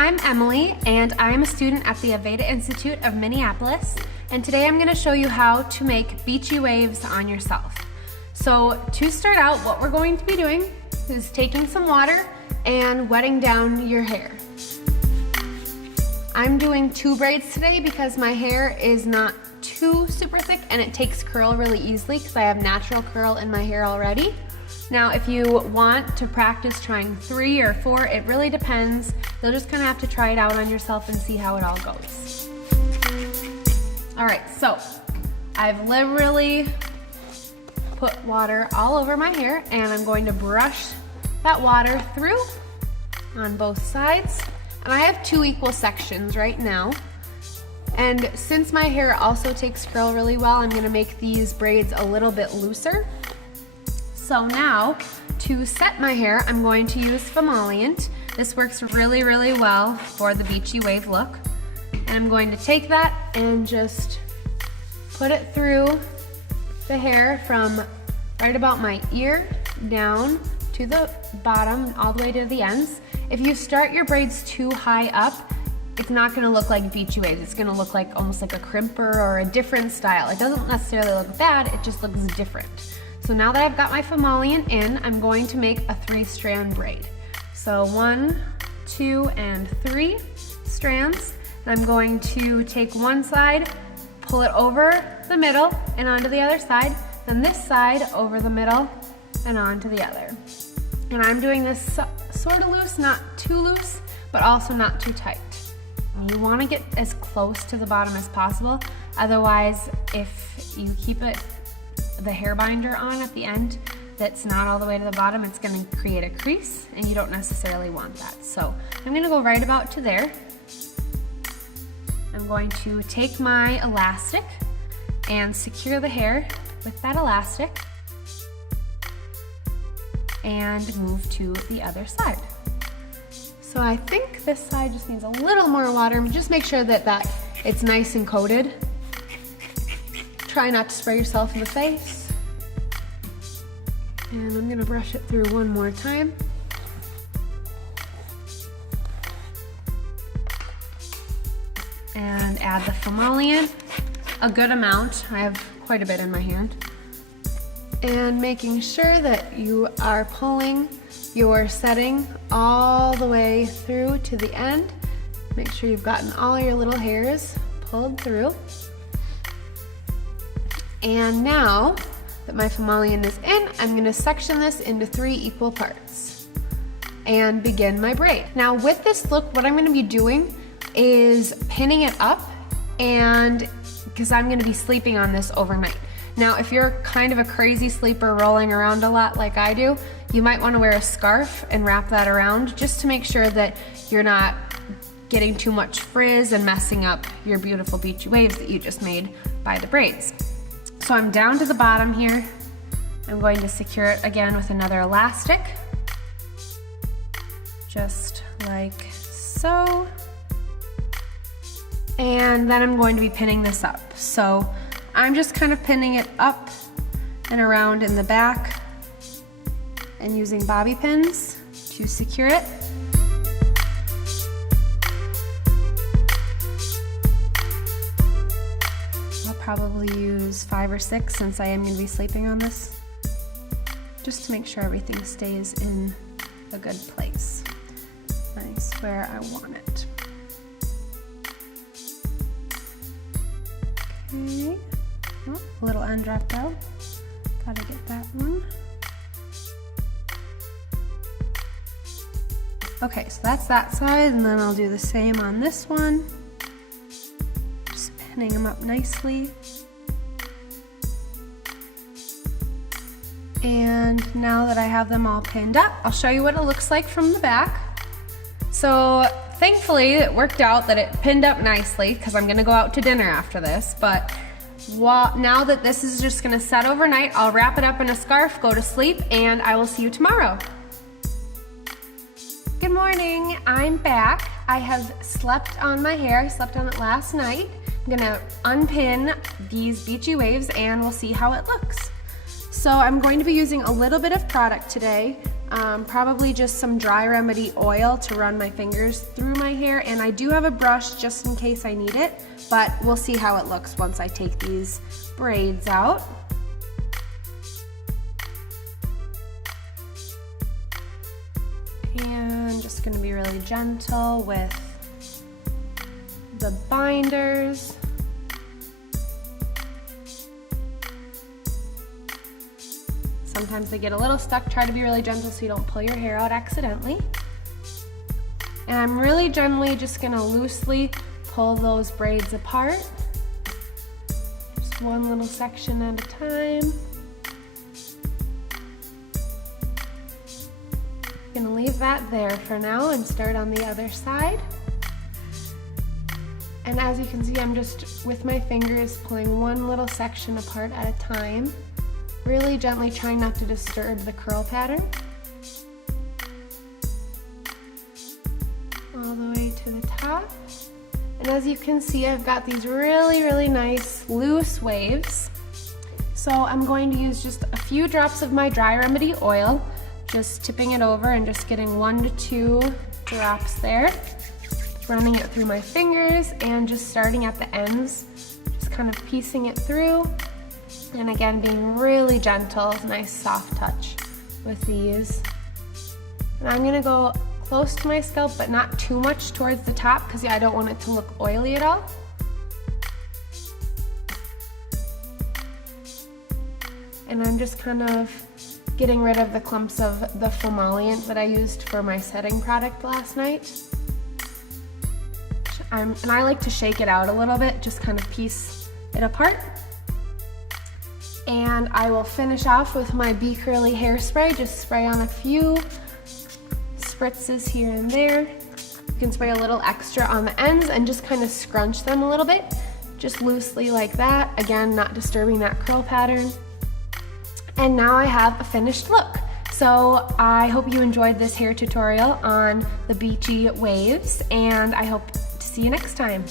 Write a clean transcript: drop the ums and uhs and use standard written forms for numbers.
I'm Emily, and I am a student at the Aveda Institute of Minneapolis, and today I'm going to show you how to make beachy waves on yourself. So to start out, what we're going to be doing is taking some water and wetting down your hair. I'm doing 2 braids today because my hair is not too super thick and it takes curl really easily because I have natural curl in my hair already. Now, if you want to practice trying 3 or 4, it really depends. You'll just kind of have to try it out on yourself and see how it all goes. All right, so I've literally put water all over my hair and I'm going to brush that water through on both sides. And I have 2 equal sections right now. And since my hair also takes curl really well, I'm gonna make these braids a little bit looser. So now, to set my hair, I'm going to use Emollient. This works really, really well for the beachy wave look. And I'm going to take that and just put it through the hair from right about my ear down to the bottom, all the way to the ends. If you start your braids too high up, it's not gonna look like beachy waves. It's gonna look like almost like a crimper or a different style. It doesn't necessarily look bad, it just looks different. So now that I've got my Emollient in, I'm going to make a 3-strand braid. So 1, 2, and 3 strands. And I'm going to take one side, pull it over the middle and onto the other side, then this side over the middle and onto the other. And I'm doing this sort of loose, not too loose, but also not too tight. You want to get as close to the bottom as possible. Otherwise, if you keep the hair binder on at the end that's not all the way to the bottom, it's going to create a crease and you don't necessarily want that. So I'm going to go right about to there. I'm going to take my elastic and secure the hair with that elastic and move to the other side. So I think this side just needs a little more water. Just make sure that it's nice and coated. Try not to spray yourself in the face. And I'm gonna brush it through one more time. And add the Emollient, a good amount. I have quite a bit in my hand. And making sure that you are pulling your setting all the way through to the end. Make sure you've gotten all your little hairs pulled through. And now that my Emollient is in, I'm gonna section this into 3 equal parts and begin my braid. Now with this look, what I'm gonna be doing is pinning it up, and because I'm gonna be sleeping on this overnight. Now, if you're kind of a crazy sleeper rolling around a lot like I do, you might want to wear a scarf and wrap that around just to make sure that you're not getting too much frizz and messing up your beautiful beachy waves that you just made by the braids. So I'm down to the bottom here. I'm going to secure it again with another elastic, just like so. And then I'm going to be pinning this up. So I'm just kind of pinning it up and around in the back and using bobby pins to secure it. I'll probably use 5 or 6 since I am going to be sleeping on this, just to make sure everything stays in a good place. Nice where I want it. Okay. Oh, a little end dropped out. Gotta get that one. Okay, so that's that side, and then I'll do the same on this one. Just pinning them up nicely. And now that I have them all pinned up, I'll show you what it looks like from the back. So thankfully it worked out that it pinned up nicely because I'm gonna go out to dinner after this, but now that this is just gonna set overnight, I'll wrap it up in a scarf, go to sleep, and I will see you tomorrow. Good morning, I'm back. I have slept on my hair, I slept on it last night. I'm gonna unpin these beachy waves and we'll see how it looks. So I'm going to be using a little bit of product today. probably just some Dry Remedy oil to run my fingers through my hair, and I do have a brush just in case I need it, but we'll see how it looks once I take these braids out. And just gonna be really gentle with the binders. Sometimes they get a little stuck. Try to be really gentle so you don't pull your hair out accidentally. And I'm really gently just gonna loosely pull those braids apart. Just one little section at a time. Gonna leave that there for now and start on the other side. And as you can see, I'm just with my fingers pulling one little section apart at a time, really gently trying not to disturb the curl pattern. All the way to the top. And as you can see, I've got these really, really nice loose waves. So I'm going to use just a few drops of my Dry Remedy oil, just tipping it over and just getting 1 to 2 drops there. Running it through my fingers and just starting at the ends, just kind of piecing it through. And again, being really gentle, nice soft touch with these. And I'm gonna go close to my scalp, but not too much towards the top because I don't want it to look oily at all. And I'm just kind of getting rid of the clumps of the fomollient that I used for my setting product last night. And I like to shake it out a little bit, just kind of piece it apart. And I will finish off with my Be Curly hairspray. Just spray on a few spritzes here and there. You can spray a little extra on the ends and just kind of scrunch them a little bit, just loosely like that. Again, not disturbing that curl pattern. And now I have a finished look. So I hope you enjoyed this hair tutorial on the Beachy waves, and I hope to see you next time.